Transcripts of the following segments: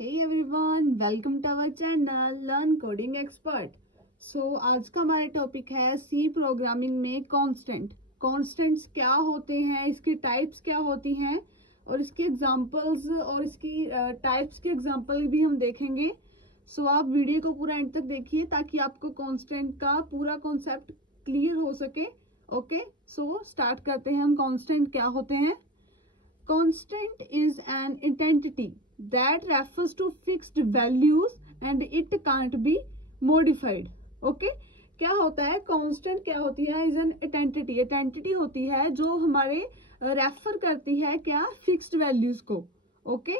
Hey everyone, welcome to our channel learn coding expert. So आज का हमारा topic है सी प्रोग्रामिंग में कॉन्स्टेंट्स क्या होते हैं, इसके टाइप्स क्या होती हैं और इसके एग्जांपल्स और इसकी टाइप्स के एग्जांपल भी हम देखेंगे। सो आप वीडियो को पूरा एंड तक देखिए ताकि आपको कॉन्स्टेंट का पूरा कॉन्सेप्ट क्लियर हो सके। ओके, सो स्टार्ट करते हैं हम। कॉन्स्टेंट क्या होते हैं? Constant is an identity that refers to fixed values and it can't be modified. Okay? क्या होता है? Constant क्या होती है? is an identity. Identity होती है जो हमारे रेफर करती है क्या? फिक्स्ड वैल्यूज को. ओके?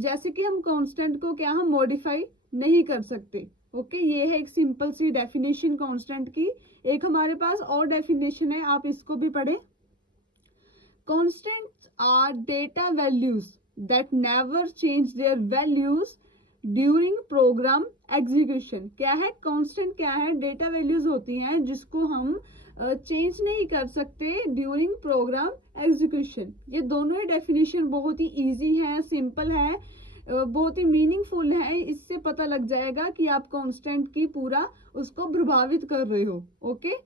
जैसे कि हम कांस्टेंट को क्या हम मॉडिफाई नहीं कर सकते. ओके, ये है एक सिंपल सी डेफिनेशन कांस्टेंट की. एक हमारे पास और डेफिनेशन है, आप इसको भी पढ़े. Constants are data values that never change their values during program execution. क्या है? Constant क्या है? Data values होती हैं जिसको हम चेंज नहीं कर सकते ड्यूरिंग प्रोग्राम एग्जीक्यूशन. ये दोनों ही डेफिनेशन बहुत ही इजी है, सिंपल है, बहुत ही मीनिंगफुल है. इससे पता लग जाएगा कि आप कांस्टेंट की पूरा उसको प्रभावित कर रहे हो. ओके,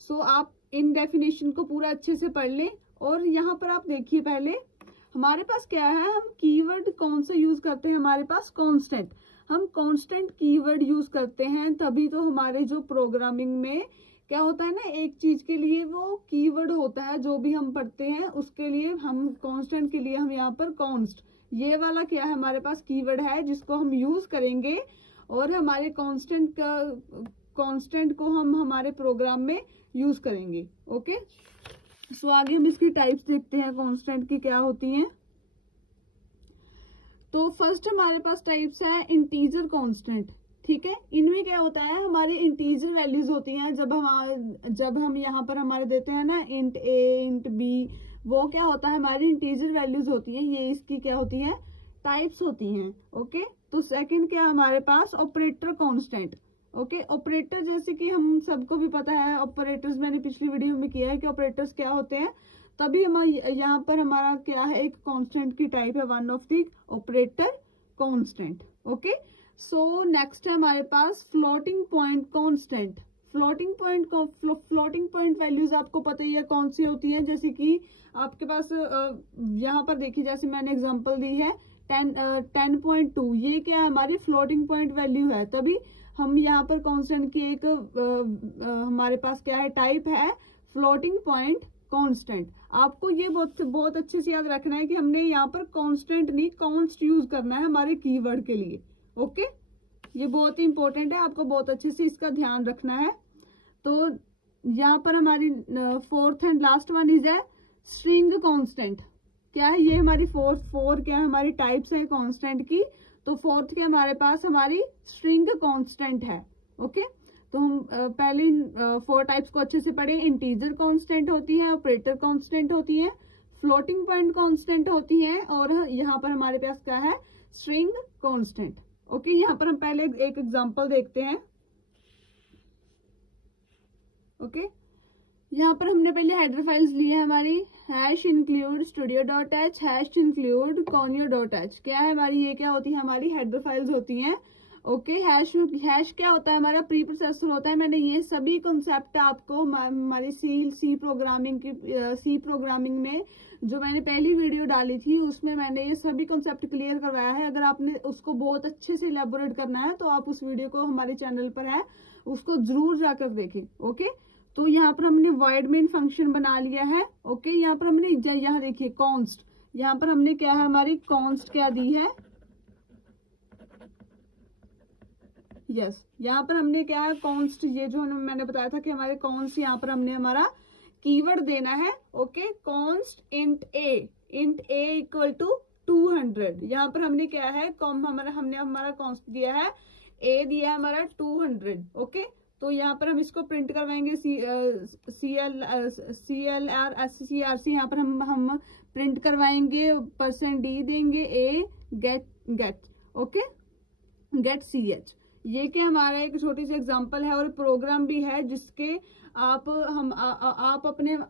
सो आप इन डेफिनेशन को पूरा अच्छे से पढ़ लें. और यहाँ पर आप देखिए, पहले हमारे पास क्या है, हम कीवर्ड कौन सा यूज करते हैं? हमारे पास कांस्टेंट. हम कांस्टेंट कीवर्ड यूज करते हैं तभी तो हमारे जो प्रोग्रामिंग में क्या होता है ना, एक चीज के लिए वो कीवर्ड होता है जो भी हम पढ़ते हैं उसके लिए. हम कांस्टेंट के लिए हम यहाँ पर कॉन्स्ट, ये वाला क्या है हमारे पास कीवर्ड है जिसको हम यूज करेंगे और हमारे कांस्टेंट को हम हमारे प्रोग्राम में यूज करेंगे. ओके, सो आगे हम इसकी टाइप्स देखते हैं कांस्टेंट की क्या होती हैं. तो फर्स्ट हमारे पास टाइप्स है इंटीजर कांस्टेंट. ठीक है, इनमें क्या होता है, हमारे इंटीजर वैल्यूज होती हैं. जब हम यहाँ पर हमारे देते हैं ना इंट ए इंट बी, वो क्या होता है, हमारी इंटीजर वैल्यूज होती हैं. ये इसकी क्या होती है, टाइप्स होती हैं. ओके, तो सेकंड क्या हमारे पास ऑपरेटर कांस्टेंट. ओके, ऑपरेटर जैसे कि हम सबको भी पता है, ऑपरेटर्स मैंने पिछली वीडियो में किया है कि ऑपरेटर्स क्या होते हैं. तभी हम यहाँ पर हमारा क्या है, एक कांस्टेंट की टाइप है, one of the operator constant. Okay, so next है हमारे पास floating point constant. Floating point values आपको पता ही है कौन सी होती है. जैसे कि आपके पास यहाँ पर देखिए, जैसे मैंने एग्जाम्पल दी है 10.2, ये क्या है, हमारी फ्लोटिंग पॉइंट वैल्यू है. तभी हम यहाँ पर कांस्टेंट की एक हमारे पास क्या है, टाइप है फ्लोटिंग पॉइंट कांस्टेंट. आपको ये बहुत अच्छे से याद रखना है कि हमने यहाँ पर कांस्टेंट नहीं कॉन्स्ट यूज करना है हमारे कीवर्ड के लिए. ओके, ये बहुत ही इंपॉर्टेंट है, आपको बहुत अच्छे से इसका ध्यान रखना है. तो यहाँ पर हमारी fourth and last one is है स्ट्रिंग कांस्टेंट. क्या है ये, हमारी फोर क्या है, हमारी टाइप्स है कांस्टेंट की. तो फोर्थ के हमारे पास हमारी स्ट्रिंग कांस्टेंट है. ओके, तो हम पहले इन 4 टाइप्स को अच्छे से पढ़े. इंटीजर कांस्टेंट होती है, ऑपरेटर कांस्टेंट होती है, फ्लोटिंग पॉइंट कांस्टेंट होती है और यहाँ पर हमारे पास क्या है, स्ट्रिंग कांस्टेंट. ओके, यहाँ पर हम पहले एक एग्जांपल देखते हैं. ओके, यहाँ पर हमने पहले हेडर फाइल्स ली है हमारी #include studio.h #include conio.h. क्या है हमारी, ये क्या होती है, हमारी हेडर फाइल्स होती हैं. ओके, हैश क्या होता है, हमारा प्री प्रोसेसर होता है. मैंने ये सभी कॉन्सेप्ट आपको हमारी सी प्रोग्रामिंग में जो मैंने पहली वीडियो डाली थी उसमें मैंने ये सभी कॉन्सेप्ट क्लियर करवाया है. अगर आपने उसको बहुत अच्छे से इलेबोरेट करना है तो आप उस वीडियो को हमारे चैनल पर है, उसको जरूर जाकर देखें. ओके, तो यहाँ पर हमने वॉइड मेन फंक्शन बना लिया है. ओके, यहाँ पर हमने यहाँ देखिए कॉन्स्ट, यहाँ पर हमने क्या है, हमारी कॉन्स्ट क्या दी है, यस यहाँ पर हमने क्या है कॉन्स्ट, ये जो मैंने बताया था कि हमारे कॉन्स्ट, यहाँ पर हमने हमारा कीवर्ड देना है. Okay, const int a equal to 200. यहाँ पर हमने क्या है, हमने हमारा कॉन्स्ट दिया है, ए दिया है हमारा 200. ओके, तो यहाँ पर हम इसको प्रिंट करवाएंगे CLRC. यहाँ पर हम प्रिंट करवाएंगे, %d देंगे, a get. Okay, get CH. ये क्या हमारा एक छोटी सी एग्जांपल है और प्रोग्राम भी है जिसके आप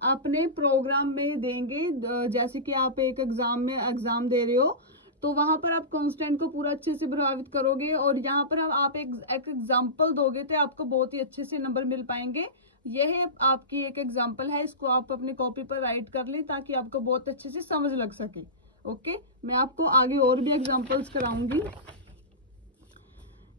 अपने प्रोग्राम में देंगे. जैसे कि आप एक एग्जाम दे रहे हो तो वहां पर आप कांस्टेंट को पूरा अच्छे से प्रभावित करोगे और यहाँ पर आप एक एग्जाम्पल दोगे तो आपको बहुत ही अच्छे से नंबर मिल पाएंगे। यह आपकी एक एग्जाम्पल है, इसको आप अपनी कॉपी पर राइट कर लें ताकि आपको बहुत अच्छे से समझ लग सके। ओके, मैं आपको आगे और भी एग्जाम्पल्स कराऊंगी।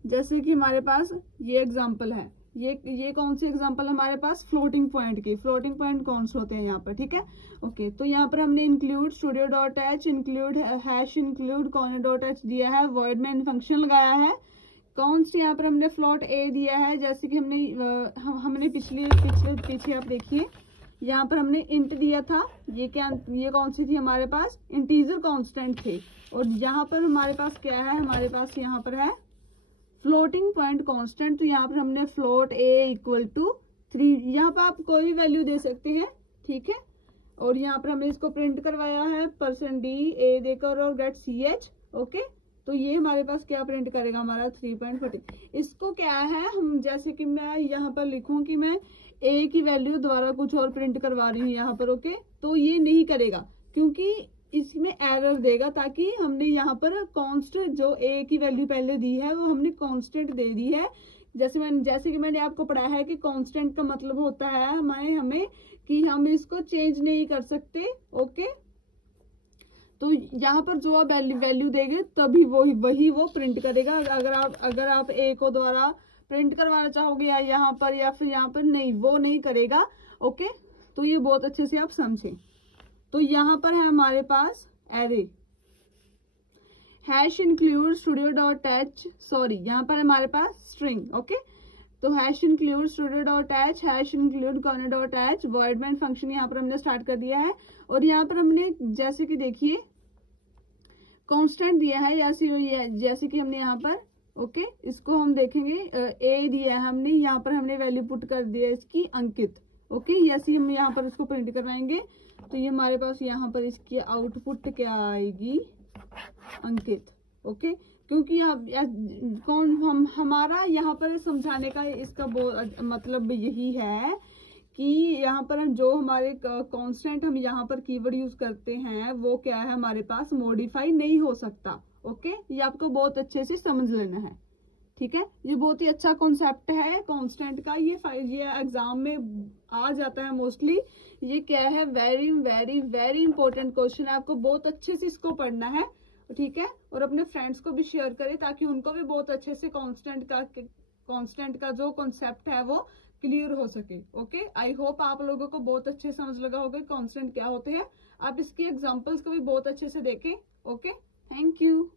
जैसे कि हमारे पास ये एग्जाम्पल है, ये कौन सी एग्जांपल हमारे पास, फ्लोटिंग पॉइंट की। फ्लोटिंग पॉइंट कौन से होते हैं यहाँ पर, ठीक है। ओके, तो यहाँ पर हमने include studio dot H, include hash, include conio dot H दिया है, वॉइड में फंक्शन लगाया है। कॉन्स्ट यहाँ पर हमने फ्लोट ए दिया है, जैसे कि हमने पीछे आप देखिए यहाँ पर हमने इंट दिया था। ये कौन सी थी हमारे पास, इंटीजर कांस्टेंट थे। और यहाँ पर हमारे पास क्या है, हमारे पास यहाँ पर है फ्लोटिंग पॉइंट कांस्टेंट। तो यहाँ पर हमने फ्लोट ए इक्वल टू 3, यहाँ पर आप कोई भी वैल्यू दे सकते हैं, ठीक है। और यहाँ पर हमने इसको प्रिंट करवाया है %d देकर और गेट ch। ओके, तो ये हमारे पास क्या प्रिंट करेगा, हमारा 3.40। इसको क्या है, हम जैसे कि मैं यहाँ पर लिखूं कि मैं a की वैल्यू द्वारा कुछ और प्रिंट करवा रही हूँ यहाँ पर। ओके, तो ये नहीं करेगा क्योंकि इसमें एरर देगा, ताकि हमने यहाँ पर कांस्टेंट जो a की वैल्यू पहले दी है वो हमने कांस्टेंट दे दी है। जैसे कि मैंने आपको पढ़ाया है कि कांस्टेंट का मतलब होता है हमें कि हम इसको चेंज नहीं कर सकते। ओके, तो यहाँ पर जो आप वैल्यू देंगे तभी वही वो प्रिंट करेगा। अगर आप a को द्वारा प्रिंट करवाना चाहोगे या फिर यहाँ पर नहीं, वो नहीं करेगा। ओके, तो ये बहुत अच्छे से आप समझें। तो यहाँ पर है हमारे पास array, hash include studio dot h, sorry यहाँ पर हमारे पास स्ट्रिंग। ओके, तो hash include studio dot h, hash include conio dot h, void main function यहाँ पर हमने स्टार्ट कर दिया है। और यहाँ पर हमने जैसे कि देखिए कांस्टेंट दिया है, जैसे कि हमने यहाँ पर ओके इसको हम देखेंगे ए दिया है हमने, यहाँ पर हमने वैल्यू पुट कर दिया इसकी अंकित। ओके, जैसे हम यहाँ पर इसको प्रिंट करवाएंगे तो ये हमारे पास यहाँ पर इसकी आउटपुट क्या आएगी, अंकित। ओके, क्योंकि हमारा यहाँ पर समझाने का इसका मतलब यही है कि यहाँ पर हम जो हमारे कांस्टेंट हम यहाँ पर कीवर्ड यूज करते हैं वो क्या है, हमारे पास मॉडिफाई नहीं हो सकता। ओके, ये आपको बहुत अच्छे से समझ लेना है, ठीक है। ये बहुत ही अच्छा कॉन्सेप्ट है कांस्टेंट का, ये एग्जाम में आ जाता है मोस्टली। ये क्या है, very very very important question है, आपको बहुत अच्छे से इसको पढ़ना है, ठीक है। और अपने फ्रेंड्स को भी शेयर करें ताकि उनको भी बहुत अच्छे से कांस्टेंट का जो कॉन्सेप्ट है वो क्लियर हो सके। ओके, आई होप आप लोगों को बहुत अच्छे समझ लगा होगा कांस्टेंट क्या होते हैं। आप इसकी एग्जांपल्स को भी बहुत अच्छे से देखें। Okay, thank you.